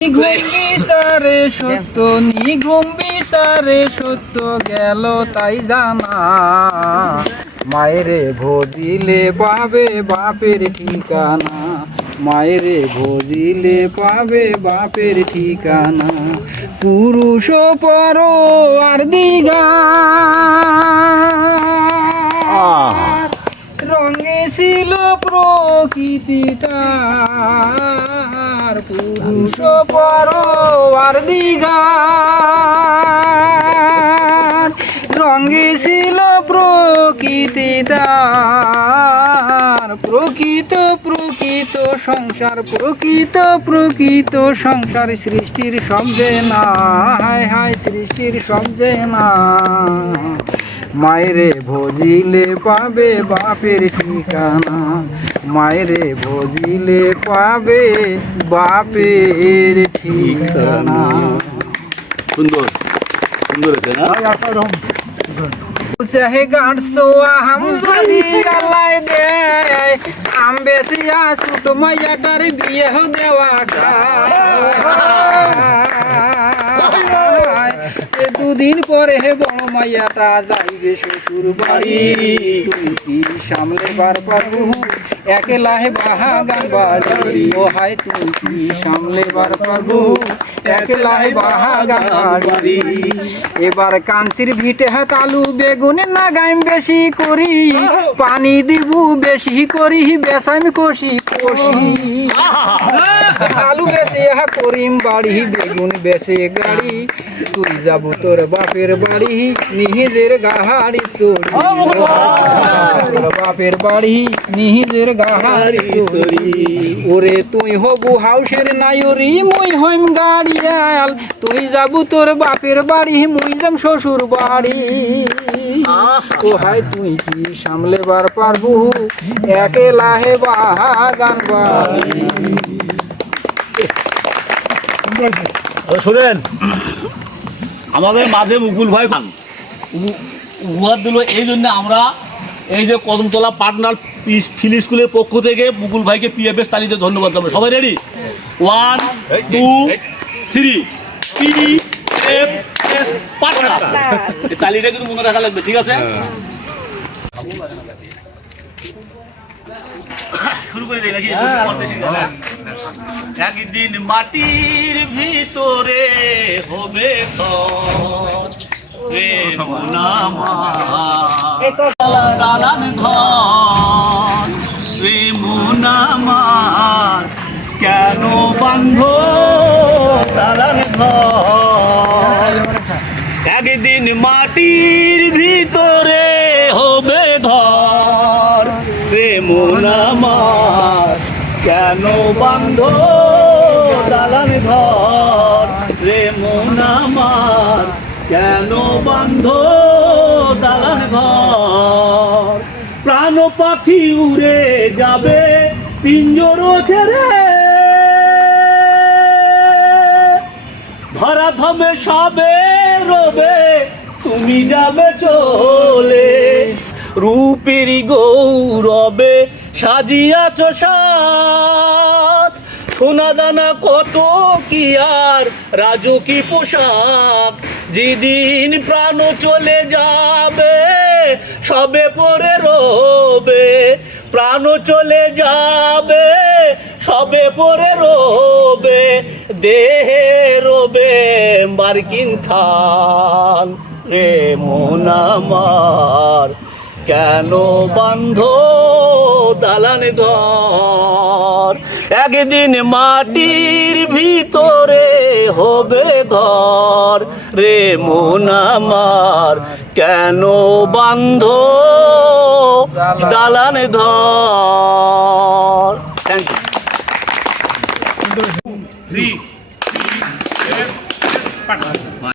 নিঘুম বিচারে সত্য নিঘুম বিচারে সত্য গেল তাই জানা মায়েরে ভজিলে পাবে বাপের ঠিকানা মায়েরে ভজিলে পাবে বাপের ঠিকানা পুরুষ পর আর দিগা রঙে ছিল প্রকৃতিটা পুরুষ পর আর দিগার রঙে ছিল প্রকৃতিটার প্রকৃত প্রকৃত সংসার প্রকৃত প্রকৃত সংসার সৃষ্টির শব্দে না হায় হায় সৃষ্টির শব্দে না মায়েরে ভজিলে পাবে বাপের ঠিকানা মায়েরে ভজিলে পাবে বাপের ঠিকানা। সুন্দর সুন্দর আছে না চাহে গাঁটসোয়া হাম যদি গালায় দেয় আম বেশিয়া ছোট মাইয়াটার বিয়ে দেওয়াটা দুদিন পরে বড় মাইয়াটা যাইবে শ্বশুর বাড়ি তুই কি সামলে বার পারবো একলা হে বাহাগান বাড়ি ও হায় তুই কি সামলে বার পারবো একলা হে বাহাগান বাড়ি এবার কাঞ্চির ভিটে হাত আলু বেগুনে না গাইম বেশি করি পানি দিব বেশি করি বেসাইম কষি কষি আলু বেশি হা করিম বাড়ি বেগুন বেশি গাড়ি তুই যাব তোর বাপের বাড়ি নিজের গাহাড়ি চড়ি তোর বাপের বাড়ি নিজের গাহাড়ি চড়ি ওরে তুই হবু হাউসের নায়রি মুই হইম গাড়িয়াল তুই যাব তোর বাপের বাড়ি মুই যাম শ্বশুর বাড়ি ও হায় তুই কি সামলেবার পারবু একলা হে বাগান বাড়ি। শোনেন আমাদের মাঝে মুকুল ভাই উপহার দিল এই জন্য আমরা এই যে কদমতলা পার্টনার ফিল স্কুলের পক্ষ থেকে মুকুল ভাইকে পিএফএস তালিতে ধন্যবাদ দেবো। সবাই রেডি 1 2 3 পিএফএস পার্টনার এই তালিটা কিন্তু মনে রাখা লাগবে ঠিক আছে। শুরু করে দেই নাকি একদিন মাটির ভিতরে হবে দালান ঘর রে মুনামার কেন বান্ধ দালান ঘর একদিন মাটির ভিতরে হবে ঘর রে মুনামার কেন বান্ধ দালান ঘর রে মুনামার কেন বান্ধ দালান ঘর প্রাণ পাখি উড়ে যাবে পিঞ্জর ছেড়ে ধরা ধমে সবে রবে তুমি যাবে চলে রূপেরই গৌরবে সাজিয়াছ সাত সোনা দানা কত কি আর রাজু কি পোশাক যেদিন প্রাণ চলে যাবে সবে পরে রবে প্রাণ চলে যাবে সবে পরে রবে দেহে রবে মার্কিন থান রে মন আমার কেন বান্ধ দালান ঘর একদিন মাটির ভিতরে হবে ঘর রে মন আমার কেন বান্ধ দালান ঘর। Thank you 3